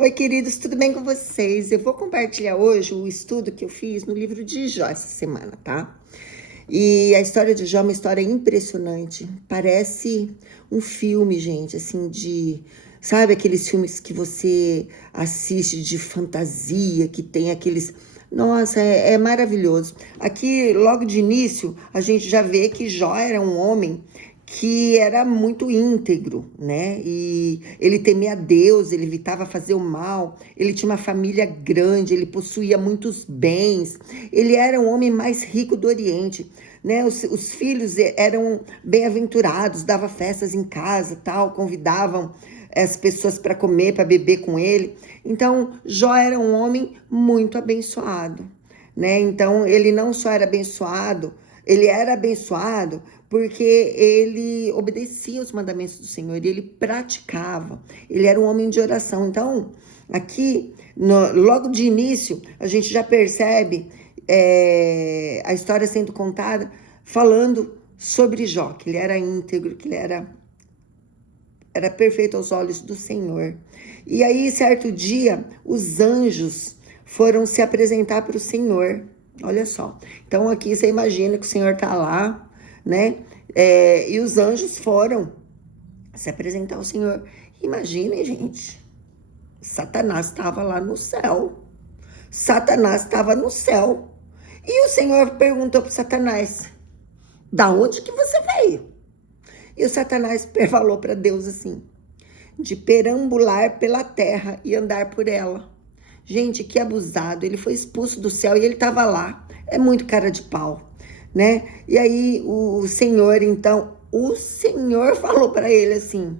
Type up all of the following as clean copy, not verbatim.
Oi, queridos, tudo bem com vocês? Eu vou compartilhar hoje o estudo que eu fiz no livro de Jó essa semana, tá? E a história de Jó é uma história impressionante. Parece um filme, gente, assim, sabe aqueles filmes que você assiste de fantasia, que tem aqueles. Nossa, é maravilhoso. Aqui, logo de início, a gente já vê que Jó era um homem que era muito íntegro, né? E ele temia a Deus, ele evitava fazer o mal, ele tinha uma família grande, ele possuía muitos bens, ele era o homem mais rico do Oriente, né? Os filhos eram bem-aventurados, dava festas em casa, tal, convidavam as pessoas para comer, para beber com ele. Então, Jó era um homem muito abençoado, né? Então, ele não só era abençoado, ele era abençoado porque ele obedecia os mandamentos do Senhor, ele praticava, ele era um homem de oração. Então, aqui, logo de início, a gente já percebe a história sendo contada, falando sobre Jó, que ele era íntegro, que ele era perfeito aos olhos do Senhor. E aí, certo dia, os anjos foram se apresentar para o Senhor. Olha só. Então, aqui você imagina que o Senhor está lá, né? E os anjos foram se apresentar ao Senhor. Imaginem, gente. Satanás estava lá no céu. Satanás estava no céu. E o Senhor perguntou para Satanás: da onde que você veio? E o Satanás falou para Deus assim: de perambular pela terra e andar por ela. Gente, que abusado. Ele foi expulso do céu e ele estava lá. É muito cara de pau, né? E aí o Senhor, então, o Senhor falou para ele assim: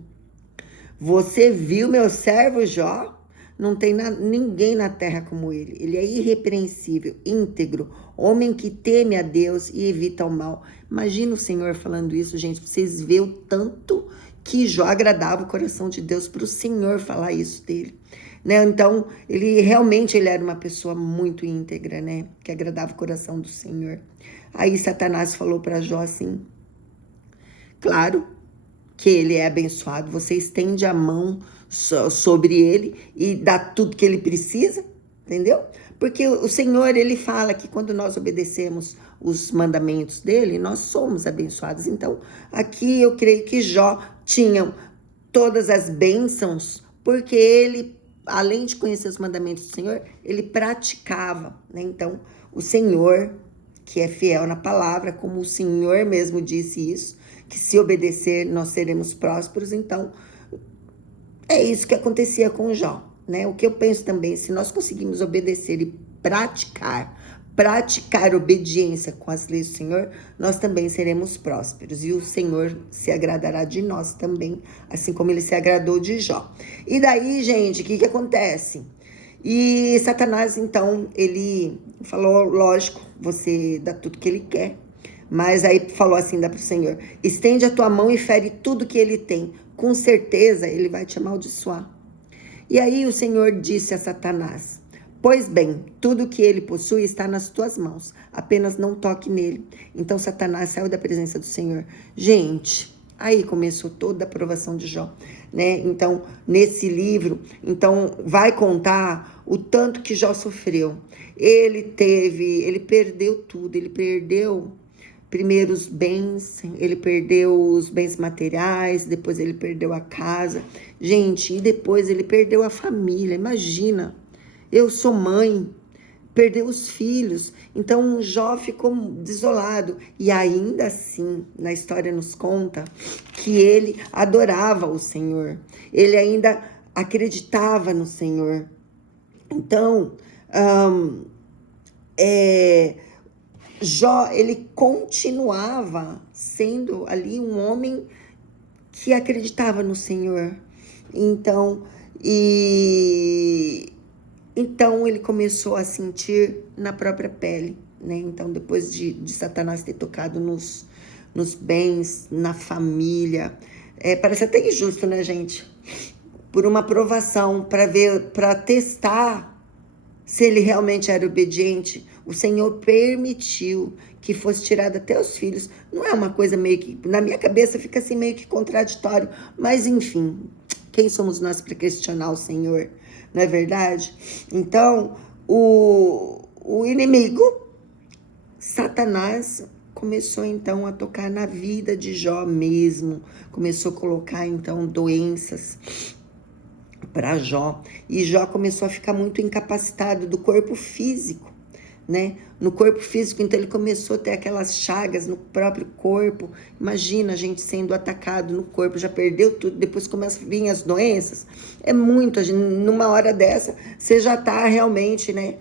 você viu meu servo Jó? Não tem ninguém na terra como ele. Ele é irrepreensível, íntegro, homem que teme a Deus e evita o mal. Imagina o Senhor falando isso, gente. Vocês veem o tanto que Jó agradava o coração de Deus para o Senhor falar isso dele, né? Então, ele era uma pessoa muito íntegra, né? Que agradava o coração do Senhor. Aí Satanás falou para Jó assim: claro que ele é abençoado, você estende a mão sobre ele e dá tudo que ele precisa, entendeu? Porque o Senhor, ele fala que quando nós obedecemos os mandamentos dele, nós somos abençoados. Então, aqui eu creio que Jó tinha todas as bênçãos, porque ele, além de conhecer os mandamentos do Senhor, ele praticava, né? Então, o Senhor, que é fiel na palavra, como o Senhor mesmo disse isso, que se obedecer nós seremos prósperos. Então, é isso que acontecia com Jó, né? O que eu penso também, se nós conseguimos obedecer e praticar obediência com as leis do Senhor, nós também seremos prósperos. E o Senhor se agradará de nós também, assim como ele se agradou de Jó. E daí, gente, o que acontece? E Satanás, então, ele falou, lógico, você dá tudo que ele quer. Mas aí falou assim, dá para o Senhor: estende a tua mão e fere tudo que ele tem. Com certeza ele vai te amaldiçoar. E aí o Senhor disse a Satanás: pois bem, tudo que ele possui está nas tuas mãos. Apenas não toque nele. Então Satanás saiu da presença do Senhor. Gente, aí começou toda a provação de Jó, né? Então, nesse livro, então vai contar o tanto que Jó sofreu. Ele perdeu tudo, ele perdeu primeiro os bens, ele perdeu os bens materiais, depois ele perdeu a casa. Gente, e depois ele perdeu a família. Imagina, eu sou mãe, perdeu os filhos. Então Jó ficou desolado. E ainda assim, na história nos conta que ele adorava o Senhor. Ele ainda acreditava no Senhor. Então, Jó, ele continuava sendo ali um homem que acreditava no Senhor. Então, ele começou a sentir na própria pele, né? Então, depois de Satanás ter tocado nos bens, na família, parece até injusto, né, gente? Por uma provação, para testar se ele realmente era obediente, o Senhor permitiu que fosse tirado até os filhos. Não é uma coisa meio que, na minha cabeça fica assim meio que contraditório, mas enfim, Quem somos nós para questionar o Senhor? Não é verdade? Então, o inimigo, Satanás, começou então a tocar na vida de Jó mesmo, começou a colocar então doenças para Jó, e Jó começou a ficar muito incapacitado do corpo físico, né? No corpo físico, então ele começou a ter aquelas chagas no próprio corpo. Imagina a gente sendo atacado no corpo, já perdeu tudo, depois começa a vir as doenças. É muito, numa hora dessa, você já está realmente, né?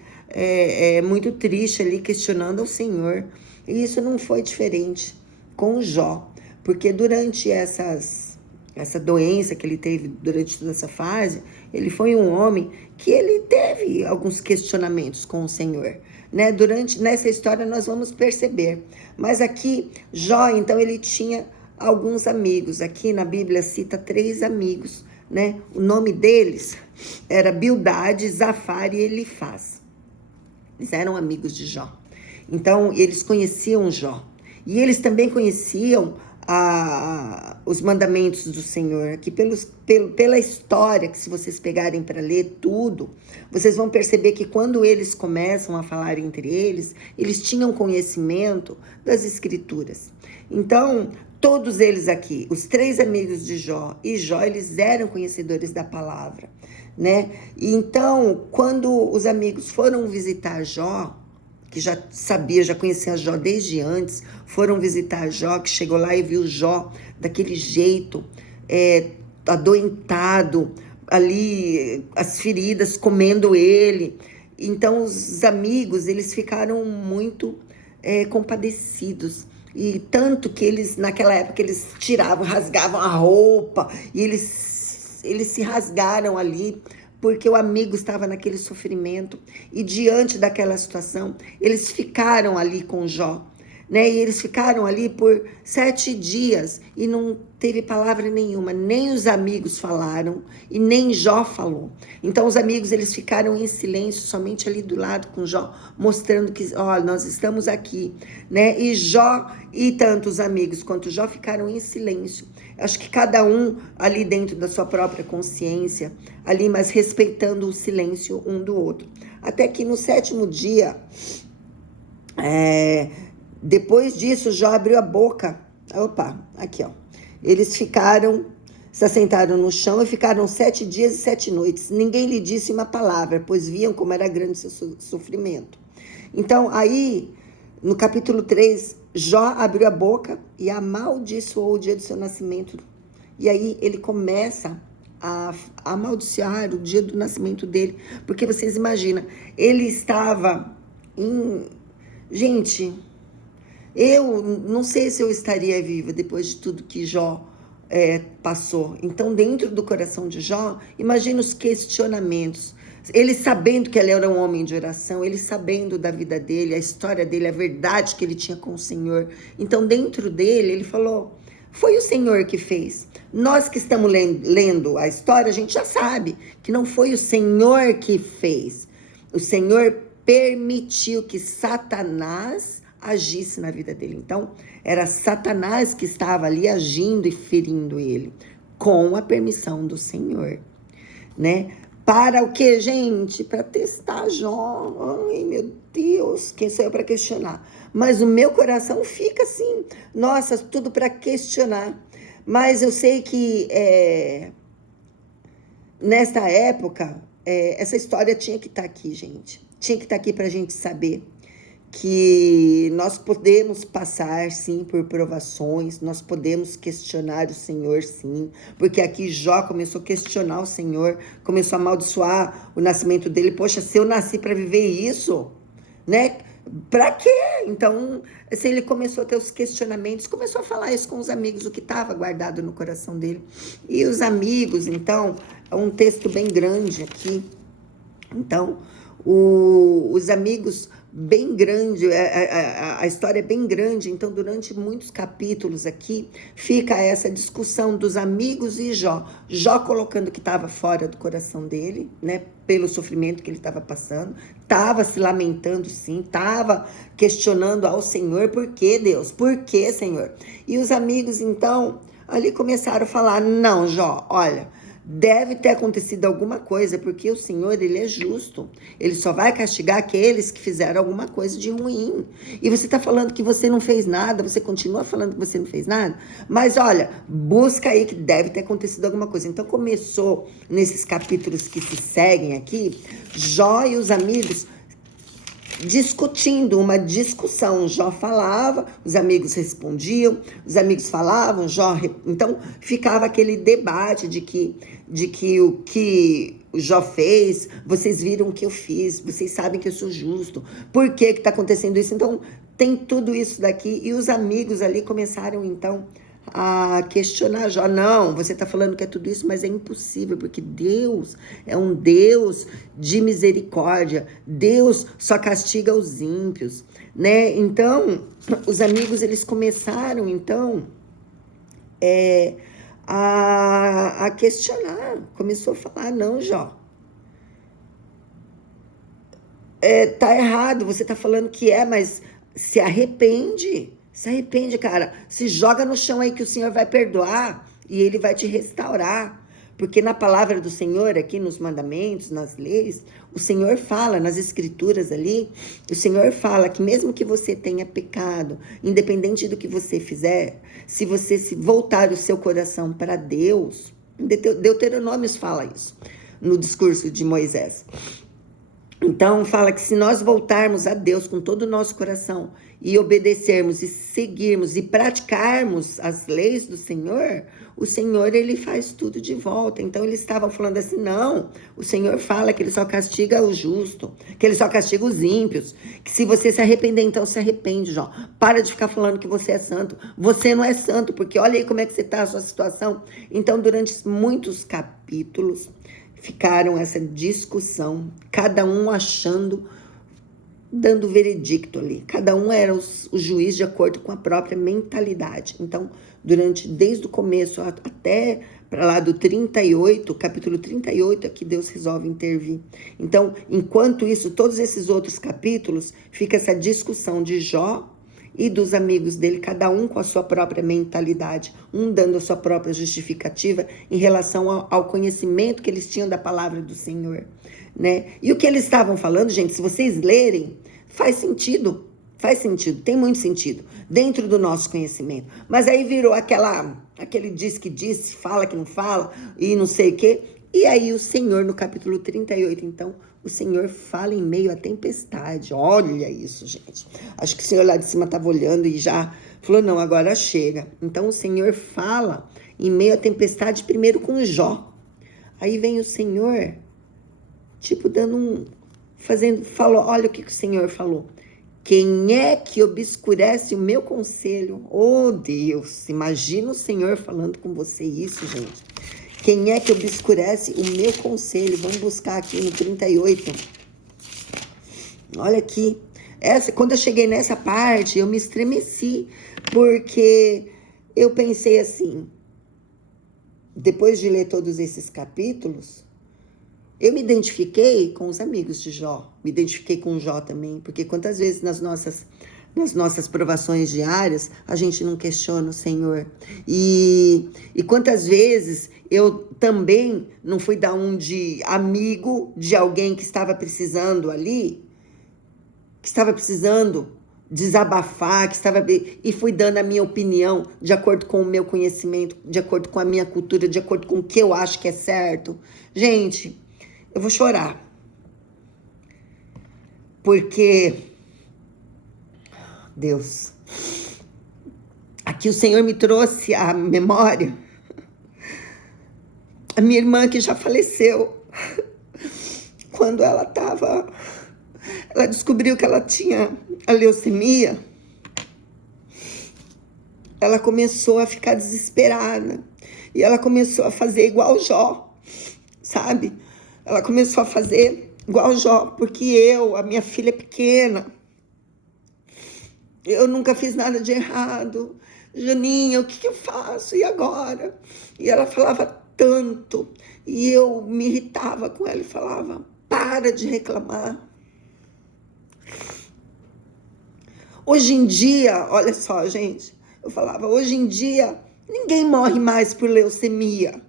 Muito triste ali, questionando ao Senhor. E isso não foi diferente com Jó, porque durante essa doença que ele teve durante toda essa fase, ele foi um homem que ele teve alguns questionamentos com o Senhor, né? Nessa história nós vamos perceber. Mas aqui, Jó, então, ele tinha alguns amigos. Aqui na Bíblia cita 3 amigos, né? O nome deles era Bildade, Zafar e Elifaz. Eles eram amigos de Jó. Então, eles conheciam Jó. E eles também conheciam os mandamentos do Senhor. Aqui pela história, que se vocês pegarem para ler tudo, vocês vão perceber que quando eles começam a falar entre eles tinham conhecimento das Escrituras. Então, todos eles aqui, os 3 amigos de Jó e Jó, eles eram conhecedores da palavra, né? E então, quando os amigos foram visitar Jó, que já sabia, já conhecia Jó desde antes, foram visitar Jó, que chegou lá e viu Jó daquele jeito, adoentado, ali as feridas comendo ele. Então os amigos, eles ficaram muito compadecidos. E tanto que eles, naquela época, eles tiravam, rasgavam a roupa, e eles se rasgaram ali, porque o amigo estava naquele sofrimento, e diante daquela situação, eles ficaram ali com Jó, né? E eles ficaram ali por 7 dias, e não teve palavra nenhuma, nem os amigos falaram, e nem Jó falou. Então os amigos, eles ficaram em silêncio, somente ali do lado com Jó, mostrando que, ó, nós estamos aqui, né? E Jó, e tanto os amigos quanto Jó ficaram em silêncio. Acho que cada um ali dentro da sua própria consciência, ali, mas respeitando o silêncio um do outro. Até que no 7º dia, depois disso, Jó abriu a boca. Opa, aqui, ó. Eles se assentaram no chão e ficaram 7 dias e 7 noites. Ninguém lhe disse uma palavra, pois viam como era grande seu sofrimento. Então, aí, no capítulo 3, Jó abriu a boca e amaldiçoou o dia do seu nascimento. E aí ele começa a amaldiçoar o dia do nascimento dele. Porque vocês imaginam, ele estava em... Gente, eu não sei se eu estaria viva depois de tudo que Jó passou. Então, dentro do coração de Jó, imagina os questionamentos. Ele sabendo que ele era um homem de oração, ele sabendo da vida dele, a história dele, a verdade que ele tinha com o Senhor. Então, dentro dele, ele falou, foi o Senhor que fez. Nós que estamos lendo a história, a gente já sabe que não foi o Senhor que fez. O Senhor permitiu que Satanás agisse na vida dele. Então, era Satanás que estava ali agindo e ferindo ele, com a permissão do Senhor, né? Para o que, gente? Para testar Jó. Ai, meu Deus, quem sou eu para questionar? Mas o meu coração fica assim, nossa, tudo para questionar. Mas eu sei que nesta época, essa história tinha que estar aqui, gente. Tinha que estar aqui para a gente saber que nós podemos passar, sim, por provações, nós podemos questionar o Senhor, sim, porque aqui Jó começou a questionar o Senhor, começou a amaldiçoar o nascimento dele. Poxa, se eu nasci para viver isso, né? Para quê? Então, assim, ele começou a ter os questionamentos, começou a falar isso com os amigos, o que estava guardado no coração dele. E os amigos, então, é um texto bem grande aqui. Então, os amigos bem grande, a história é bem grande, então durante muitos capítulos aqui fica essa discussão dos amigos e Jó colocando que estava fora do coração dele, né, pelo sofrimento que ele estava passando, estava se lamentando sim, estava questionando ao Senhor, por que Deus, por que Senhor? E os amigos então ali começaram a falar, não Jó, olha, Deve ter acontecido alguma coisa, porque o Senhor, ele é justo. Ele só vai castigar aqueles que fizeram alguma coisa de ruim. E você está falando que você não fez nada, você continua falando que você não fez nada, mas olha, busca aí que deve ter acontecido alguma coisa. Então começou nesses capítulos que se seguem aqui, Jó e os amigos discutindo, uma discussão. Jó falava, os amigos respondiam, os amigos falavam, então ficava aquele debate de que o que o Jó fez, vocês viram o que eu fiz, vocês sabem que eu sou justo, por que está acontecendo isso? Então tem tudo isso daqui, e os amigos ali começaram então a questionar Jó. Não, você está falando que é tudo isso, mas é impossível, porque Deus é um Deus de misericórdia. Deus só castiga os ímpios, né? Então, os amigos, eles começaram, então, a questionar. Começou a falar, não, Jó, tá errado, você tá falando que mas se arrepende. Se arrepende, cara. Se joga no chão aí que o Senhor vai perdoar e ele vai te restaurar. Porque na palavra do Senhor, aqui nos mandamentos, nas leis, o Senhor fala, nas escrituras ali, o Senhor fala que mesmo que você tenha pecado, independente do que você fizer, se você se voltar o seu coração para Deus, Deuteronômio fala isso, no discurso de Moisés. Então, fala que se nós voltarmos a Deus com todo o nosso coração e obedecermos e seguirmos e praticarmos as leis do Senhor, o Senhor, ele faz tudo de volta. Então, eles estavam falando assim, não, o Senhor fala que ele só castiga o justo, que ele só castiga os ímpios, que se você se arrepender, então se arrepende, Jó. Para de ficar falando que você é santo. Você não é santo, porque olha aí como é que você está, a sua situação. Então, durante muitos capítulos, ficaram essa discussão, cada um achando, dando veredicto ali. Cada um era o juiz de acordo com a própria mentalidade. Então, desde o começo até para lá do 38, capítulo 38, é que Deus resolve intervir. Então, enquanto isso, todos esses outros capítulos, fica essa discussão de Jó e dos amigos dele, cada um com a sua própria mentalidade, um dando a sua própria justificativa em relação ao conhecimento que eles tinham da palavra do Senhor, né? E o que eles estavam falando, gente, se vocês lerem, faz sentido, tem muito sentido, dentro do nosso conhecimento. Mas aí virou aquele diz que disse, fala que não fala, e não sei o quê. E aí o Senhor, no capítulo 38, então, o Senhor fala em meio à tempestade. Olha isso, gente. Acho que o Senhor lá de cima estava olhando e já falou, não, agora chega. Então o Senhor fala em meio à tempestade, primeiro com Jó. Aí vem o Senhor, tipo falou, olha o que o Senhor falou. Quem é que obscurece o meu conselho? Oh, Deus, imagina o Senhor falando com você isso, gente. Quem é que obscurece o meu conselho? Vamos buscar aqui no 38. Olha aqui. Quando eu cheguei nessa parte, eu me estremeci, porque eu pensei assim, depois de ler todos esses capítulos, eu me identifiquei com os amigos de Jó, me identifiquei com Jó também, porque quantas vezes nas nossas provações diárias, a gente não questiona o Senhor. E quantas vezes eu também não fui dar de amigo de alguém que estava precisando ali, que estava precisando desabafar, e fui dando a minha opinião de acordo com o meu conhecimento, de acordo com a minha cultura, de acordo com o que eu acho que é certo. Gente, eu vou chorar. Porque Deus, aqui o Senhor me trouxe à memória a minha irmã que já faleceu, quando ela descobriu que ela tinha a leucemia, ela começou a ficar desesperada, e ela começou a fazer igual Jó, sabe? Ela começou a fazer igual Jó, porque a minha filha é pequena, eu nunca fiz nada de errado. Janinha, o que eu faço? E agora? E ela falava tanto. E eu me irritava com ela e falava, para de reclamar. Hoje em dia, olha só, gente. Eu falava, hoje em dia, ninguém morre mais por leucemia.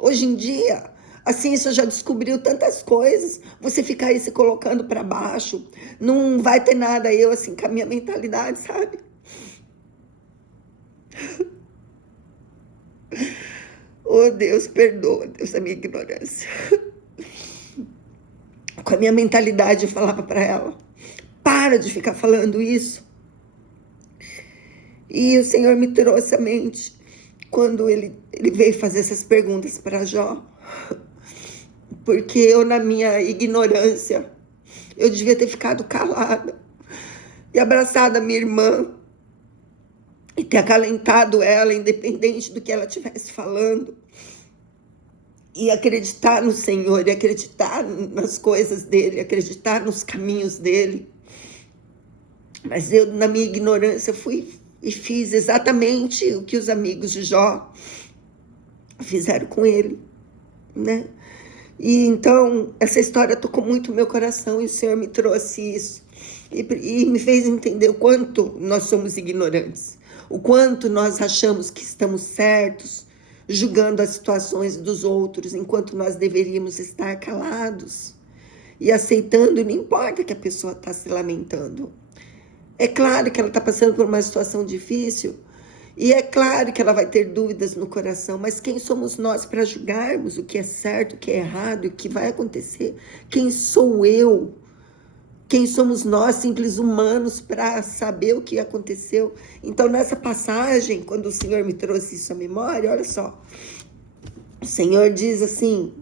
Hoje em dia, a ciência já descobriu tantas coisas. Você ficar aí se colocando para baixo, não vai ter nada. Eu, assim, com a minha mentalidade, sabe? Oh, Deus, perdoa, Deus, a minha ignorância. Com a minha mentalidade, eu falava para ela: para de ficar falando isso. E o Senhor me trouxe à mente quando ele veio fazer essas perguntas para Jó. Porque eu, na minha ignorância, eu devia ter ficado calada e abraçado a minha irmã e ter acalentado ela, independente do que ela estivesse falando. E acreditar no Senhor, e acreditar nas coisas dele, acreditar nos caminhos dele. Mas eu, na minha ignorância, fui e fiz exatamente o que os amigos de Jó fizeram com ele, né? E então, essa história tocou muito o meu coração e o Senhor me trouxe isso. E me fez entender o quanto nós somos ignorantes, o quanto nós achamos que estamos certos, julgando as situações dos outros, enquanto nós deveríamos estar calados e aceitando, não importa que a pessoa está se lamentando. É claro que ela está passando por uma situação difícil e é claro que ela vai ter dúvidas no coração, mas quem somos nós para julgarmos o que é certo, o que é errado, o que vai acontecer? Quem sou eu? Quem somos nós, simples humanos, para saber o que aconteceu? Então, nessa passagem, quando o Senhor me trouxe isso à memória, olha só, o Senhor diz assim,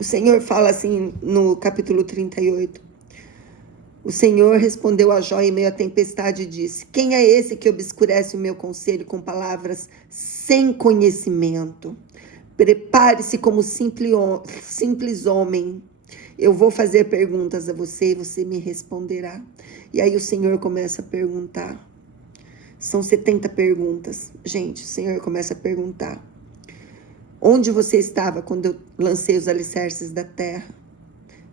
o Senhor fala assim no capítulo 38, o Senhor respondeu a Jó em meio à tempestade e disse: quem é esse que obscurece o meu conselho com palavras sem conhecimento? Prepare-se como simples homem. Eu vou fazer perguntas a você e você me responderá. E aí o Senhor começa a perguntar. São 70 perguntas. Gente, o Senhor começa a perguntar. Onde você estava quando eu lancei os alicerces da terra?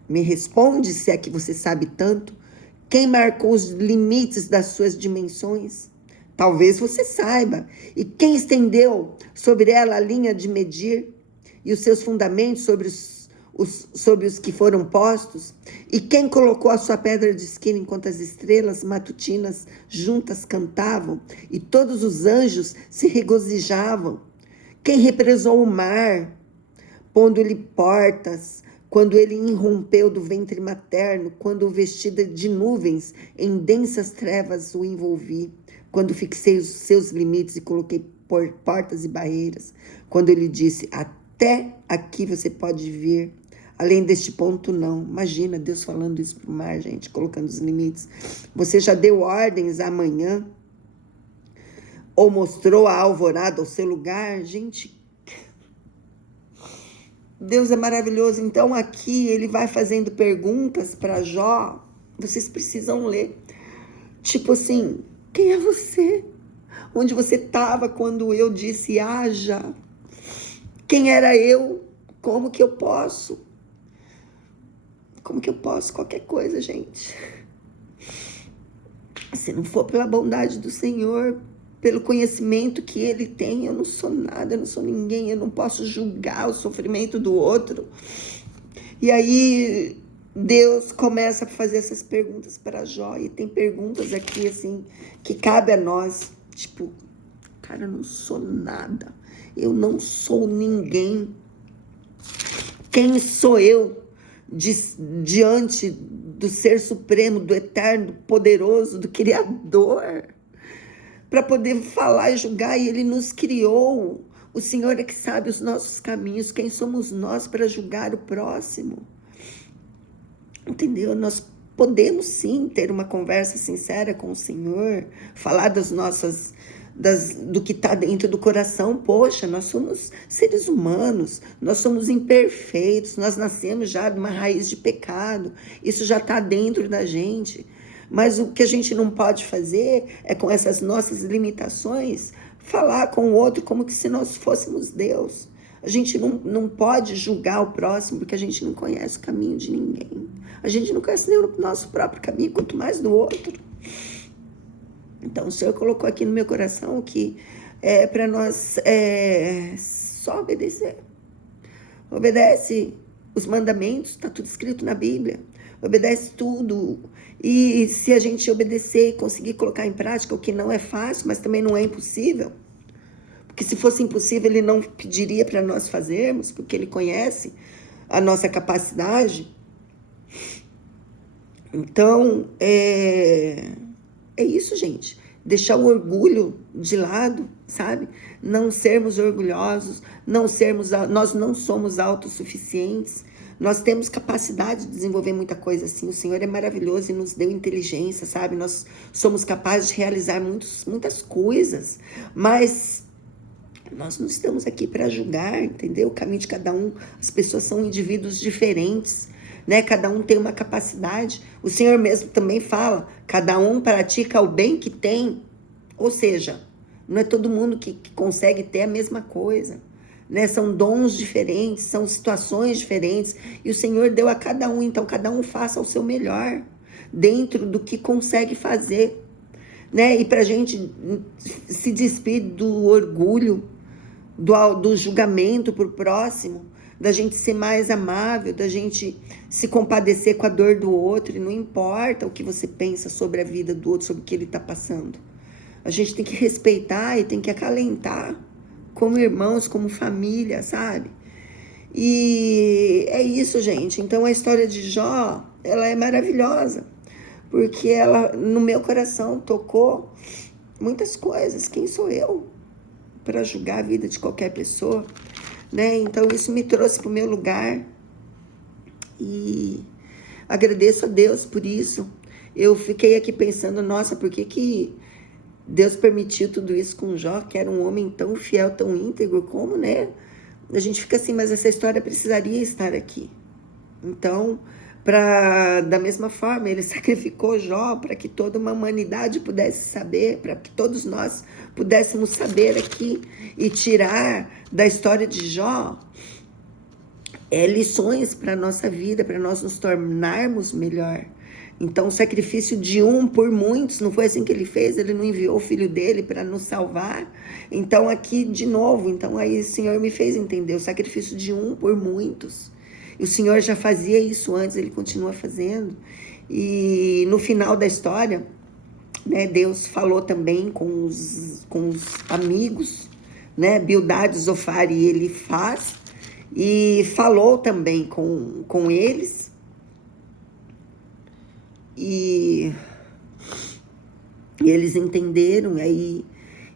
Me responde, se é que você sabe tanto. Quem marcou os limites das suas dimensões? Talvez você saiba. E quem estendeu sobre ela a linha de medir? E os seus fundamentos sobre os que foram postos? E quem colocou a sua pedra de esquina enquanto as estrelas matutinas juntas cantavam? E todos os anjos se regozijavam? Quem represou o mar, pondo-lhe portas, quando ele irrompeu do ventre materno, quando vestida de nuvens, em densas trevas o envolvi, quando fixei os seus limites e coloquei portas e barreiras, quando ele disse, até aqui você pode vir, além deste ponto não. Imagina Deus falando isso para o mar, gente, colocando os limites. Você já deu ordens amanhã? Ou mostrou a alvorada ao seu lugar? Gente, Deus é maravilhoso. Então aqui ele vai fazendo perguntas para Jó. Vocês precisam ler. Tipo assim, quem é você? Onde você estava quando eu disse haja? Quem era eu? Como que eu posso? Como que eu posso qualquer coisa, gente? Se não for pela bondade do Senhor, pelo conhecimento que ele tem, eu não sou nada, eu não sou ninguém, eu não posso julgar o sofrimento do outro. E aí Deus começa a fazer essas perguntas para Jó, e tem perguntas aqui assim que cabe a nós, tipo, cara, eu não sou nada, eu não sou ninguém. Quem sou eu diante do Ser Supremo, do Eterno, do Poderoso, do Criador, para poder falar e julgar? E Ele nos criou. O Senhor é que sabe os nossos caminhos. Quem somos nós para julgar o próximo? Entendeu? Nós podemos sim ter uma conversa sincera com o Senhor, falar das nossas, do que está dentro do coração. Poxa, nós somos seres humanos, nós somos imperfeitos, nós nascemos já de uma raiz de pecado, isso já está dentro da gente. Mas o que a gente não pode fazer é, com essas nossas limitações, falar com o outro como que se nós fôssemos Deus. A gente não pode julgar o próximo, porque a gente não conhece o caminho de ninguém. A gente não conhece nem o nosso próprio caminho, quanto mais do outro. Então, o Senhor colocou aqui no meu coração que é para nós Só obedecer. Obedece os mandamentos, está tudo escrito na Bíblia. Obedece tudo. E se a gente obedecer e conseguir colocar em prática, o que não é fácil, mas também não é impossível. Porque se fosse impossível, ele não pediria para nós fazermos, porque ele conhece a nossa capacidade. Então, é isso, gente. Deixar o orgulho de lado, sabe? Não sermos orgulhosos, nós não somos autossuficientes. Nós temos capacidade de desenvolver muita coisa assim. O Senhor é maravilhoso e nos deu inteligência, sabe? Nós somos capazes de realizar muitas coisas, mas nós não estamos aqui para julgar, entendeu? O caminho de cada um, as pessoas são indivíduos diferentes, né? Cada um tem uma capacidade. O Senhor mesmo também fala, cada um pratica o bem que tem. Ou seja, não é todo mundo que consegue ter a mesma coisa, né? São dons diferentes, são situações diferentes. E o Senhor deu a cada um, então cada um faça o seu melhor, dentro do que consegue fazer, né? E para a gente se despir do orgulho, do julgamento por próximo, da gente ser mais amável, da gente se compadecer com a dor do outro, e não importa o que você pensa sobre a vida do outro, sobre o que ele está passando. A gente tem que respeitar e tem que acalentar, como irmãos, como família, sabe? E é isso, gente. Então a história de Jó, ela é maravilhosa, porque ela, no meu coração, tocou muitas coisas. Quem sou eu para julgar a vida de qualquer pessoa, né? Então isso me trouxe para o meu lugar e agradeço a Deus por isso. Eu fiquei aqui pensando, nossa, por que Deus permitiu tudo isso com Jó, que era um homem tão fiel, tão íntegro, como, né? A gente fica assim, mas essa história precisaria estar aqui. Então, da mesma forma, ele sacrificou Jó para que toda uma humanidade pudesse saber, para que todos nós pudéssemos saber aqui e tirar da história de Jó lições para a nossa vida, para nós nos tornarmos melhor. Então, o sacrifício de um por muitos, não foi assim que ele fez? Ele não enviou o filho dele para nos salvar? Então, aqui, de novo, então aí o Senhor me fez entender, o sacrifício de um por muitos. E o Senhor já fazia isso antes, ele continua fazendo. E no final da história, né, Deus falou também com os amigos, né, Bildade, Zofar e Elifaz, e falou também com eles. E eles entenderam, aí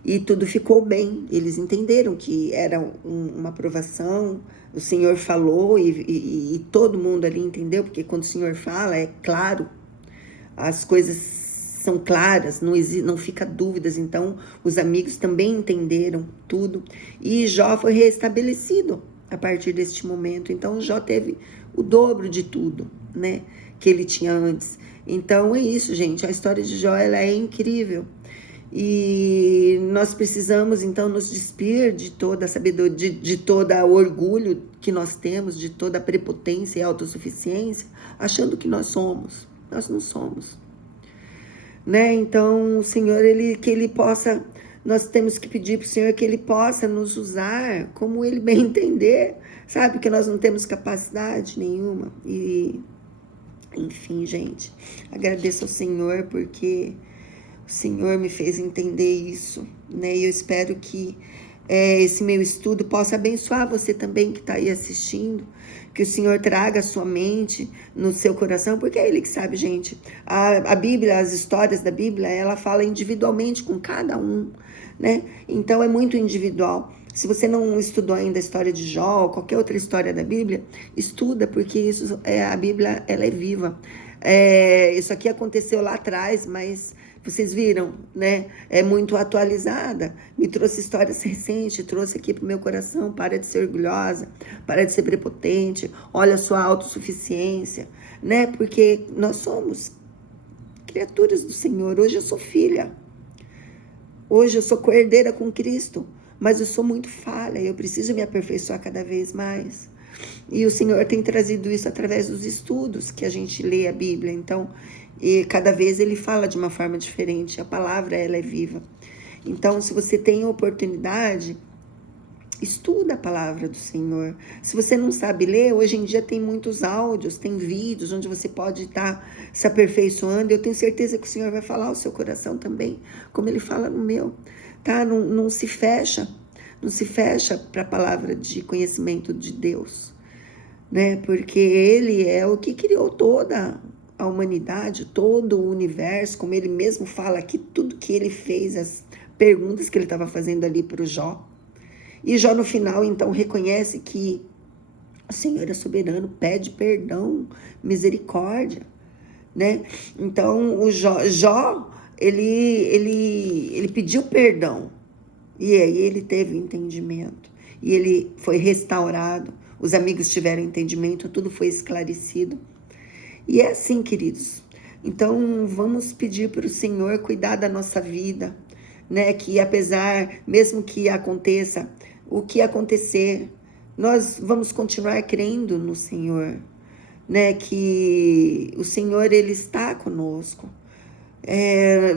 e tudo ficou bem. Eles entenderam que era uma provação. O Senhor falou e todo mundo ali entendeu, porque quando o Senhor fala, é claro, as coisas são claras, não fica dúvidas. Então, os amigos também entenderam tudo. E Jó foi restabelecido a partir deste momento. Então, Jó teve o dobro de tudo, né, que ele tinha antes. Então, é isso, gente. A história de Jó, ela é incrível. E nós precisamos, então, nos despir de toda a sabedoria, de todo o orgulho que nós temos, de toda a prepotência e autossuficiência, achando que nós somos. Nós não somos, né? Então, o Senhor, que Ele possa, nós temos que pedir para o Senhor que Ele possa nos usar como Ele bem entender, sabe? Que nós não temos capacidade nenhuma. E, enfim, gente, agradeço ao Senhor porque o Senhor me fez entender isso, né? E eu espero que esse meu estudo possa abençoar você também que está aí assistindo, que o Senhor traga a sua mente no seu coração, porque é Ele que sabe, gente. A Bíblia, as histórias da Bíblia, ela fala individualmente com cada um, né? Então é muito individual. Se você não estudou ainda a história de Jó ou qualquer outra história da Bíblia, estuda, porque isso a Bíblia, ela é viva. Isso aqui aconteceu lá atrás, mas vocês viram, né? É muito atualizada. Me trouxe histórias recentes, trouxe aqui para o meu coração. Para de ser orgulhosa, para de ser prepotente, olha a sua autossuficiência, né? Porque nós somos criaturas do Senhor. Hoje eu sou filha. Hoje eu sou co-herdeira com Cristo, mas eu sou muito falha e eu preciso me aperfeiçoar cada vez mais. E o Senhor tem trazido isso através dos estudos que a gente lê a Bíblia. Então, e cada vez Ele fala de uma forma diferente. A palavra, ela é viva. Então, se você tem a oportunidade, Estuda a palavra do Senhor. Se você não sabe ler, hoje em dia tem muitos áudios, tem vídeos onde você pode estar se aperfeiçoando. Eu tenho certeza que o Senhor vai falar ao seu coração também, como Ele fala no meu. Tá? Não se fecha, não se fecha para a palavra de conhecimento de Deus, né? Porque Ele é o que criou toda a humanidade, todo o universo, como Ele mesmo fala aqui, tudo que Ele fez, as perguntas que Ele estava fazendo ali para o Jó. E Jó no final, então, reconhece que o Senhor é soberano, pede perdão, misericórdia, né? Então, o Jó ele pediu perdão, e aí ele teve entendimento, e ele foi restaurado, os amigos tiveram entendimento, tudo foi esclarecido. E é assim, queridos. Então, vamos pedir para o Senhor cuidar da nossa vida, né? Que apesar, mesmo que aconteça o que acontecer, nós vamos continuar crendo no Senhor, né? Que o Senhor, Ele está conosco.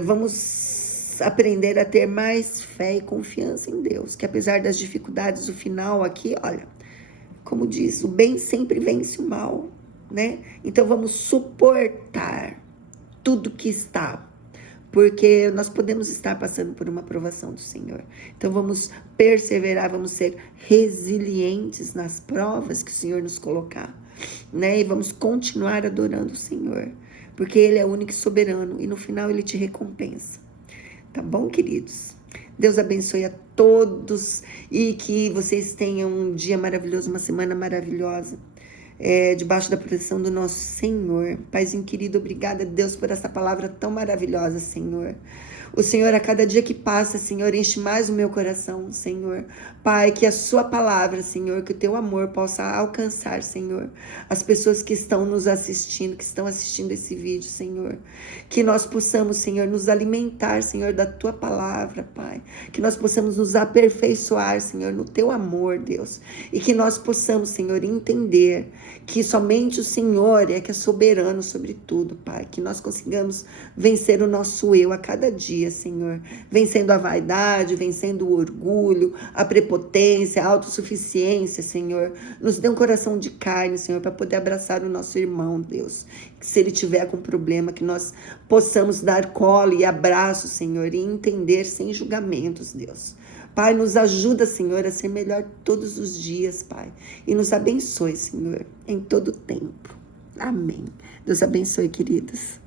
Vamos aprender a ter mais fé e confiança em Deus, que apesar das dificuldades, o final aqui, olha, como diz, o bem sempre vence o mal, né? Então vamos suportar tudo que está, porque nós podemos estar passando por uma provação do Senhor. Então vamos perseverar, vamos ser resilientes nas provas que o Senhor nos colocar, né? E vamos continuar adorando o Senhor, porque Ele é único e soberano, e no final Ele te recompensa. Tá bom, queridos? Deus abençoe a todos e que vocês tenham um dia maravilhoso, uma semana maravilhosa. Debaixo da proteção do nosso Senhor. Paizinho querido, obrigada, Deus, por essa palavra tão maravilhosa, Senhor. O Senhor, a cada dia que passa, Senhor, enche mais o meu coração, Senhor. Pai, que a sua palavra, Senhor, que o teu amor possa alcançar, Senhor, as pessoas que estão nos assistindo, que estão assistindo esse vídeo, Senhor. Que nós possamos, Senhor, nos alimentar, Senhor, da tua palavra, Pai. Que nós possamos nos aperfeiçoar, Senhor, no teu amor, Deus. E que nós possamos, Senhor, entender que somente o Senhor é que é soberano sobre tudo, Pai. Que nós consigamos vencer o nosso eu a cada dia, Senhor. Vencendo a vaidade, vencendo o orgulho, a prepotência, a autossuficiência, Senhor. Nos dê um coração de carne, Senhor, para poder abraçar o nosso irmão, Deus. Que se ele tiver com problema, que nós possamos dar colo e abraço, Senhor, e entender sem julgamentos, Deus. Pai, nos ajuda, Senhor, a ser melhor todos os dias, Pai. E nos abençoe, Senhor, em todo o tempo. Amém. Deus abençoe, queridos.